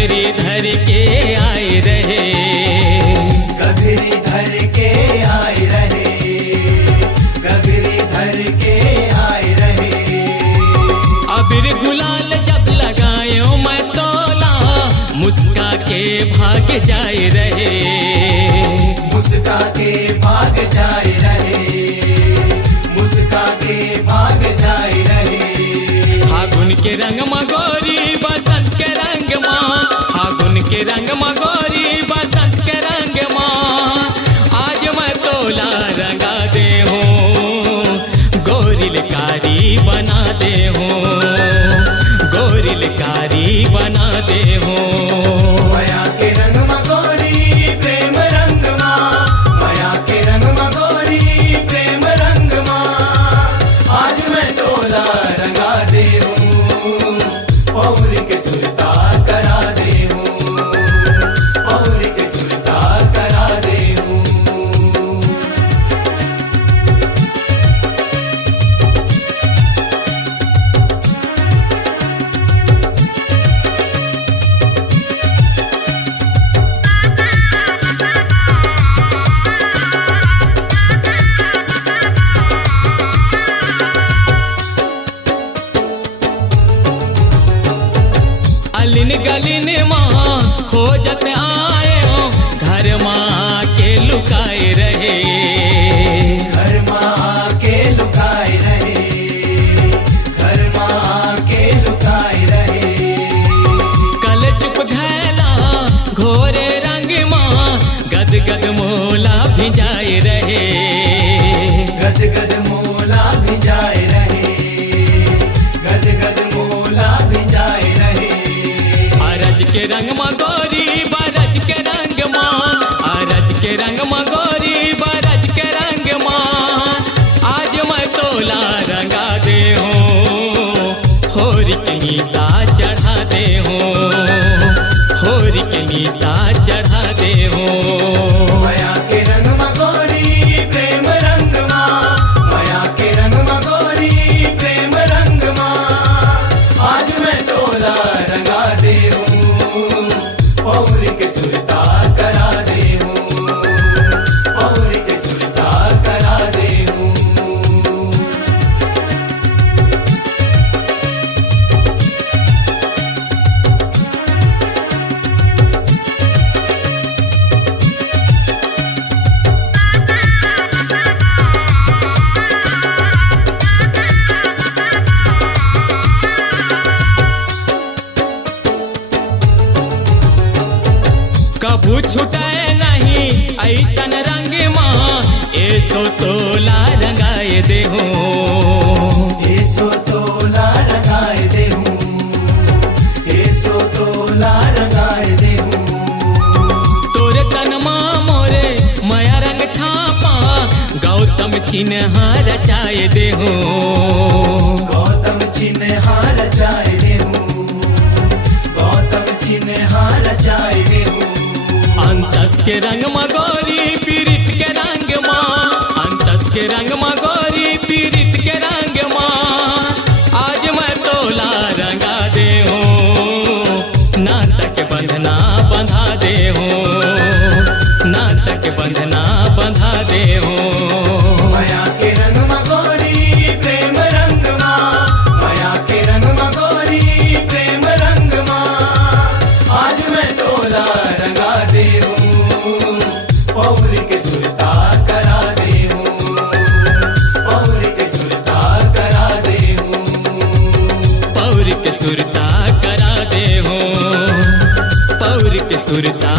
गगरी धर के आए रहे, गगरी धर के आए रहे, गगरी धर के आए रहे। अबीर गुलाल जब लगायो मैं तोला, मुस्का के भाग जाए रहे, मुस्का के भाग जाए रहे, मुस्का के भाग जाए रहे। फागुन के रंग मगोरी बसंत के रंग माँ, फागुन के रंग मगोरी बसंत के रंग माँ, आज मैं तोला रंगा दे हूँ, गोरिलकारी बना दे हूँ, गोरिलकारी बना दे हूँ। माया के रंग मगोरी प्रेम रंग माँ, माया के रंग मगोरी प्रेम रंग माँ, आज मैं तोला रंगा दे हूँ, पौर के सुरता करा दे हूँ, पौर के सुरता करा दे हूँ। अलिन गलिन माँ खोजत आए हो, घर माँ के लुकाए रहे, घर माँ के लुकाए रहे, घर माँ के लुकाए रहे। कल चुप घैला घोरे रंग माँ, गद गद मोला भिजाए रहे, गद गद मोला भिजाए रहे, गद गद मोला भिजाए रहे। अरज के रंग मगोरी बरज के रंग माँ, अरज के रंग मगोरी बरज के रंग माँ, आज मैं तोला रंगा दे हूँ, होरी के नीसा चढ़ा दे हूँ, होरी के नीसा चढ़ा दे हूँ। माया के रंग मगोरी प्रेम रंग माँ, माया के रंग मगोरी प्रेम रंग माँ, आज मैं तोला रंगा दे हूँ, पौर के सुरता करा दे हूँ, पौर के सुरता करा दे हूँ। कभू छुटे नहीं ऐसन रंग माँ, ऐसो तोला रंगाए दे हूँ, ऐसो तोला रंगाए दे हूँ, ऐसो तोला रंगाए दे हूँ। तोरे तन माँ मोरे माया रंग छापा, गौतम चिन्ह रचाए दे हूँ, गौतम चिन्ह रचाए दे हूँ, गौतम चिन्ह रचाए दे हूँ। अंतस के रंग मगोरी पीरित के रंग माँ, अंतस के रंग मगोरी पीरित के रंग माँ, आज मैं तोला रंगा दे हूँ, नाटक बंधना बंधा दे हूँ, नाटक बंधना बंधा दे हूँ। माया के रंग मगोरी प्रेम रंग माँ, माया के रंग मगोरी प्रेम रंग माँ, आज मैं तोला रंगा दे हूँ, पौर के सुरता करा दे हूँ, पौर के सुरता करा दे हूँ, पौर के सुरता करा दे हूँ, पौर के सुरता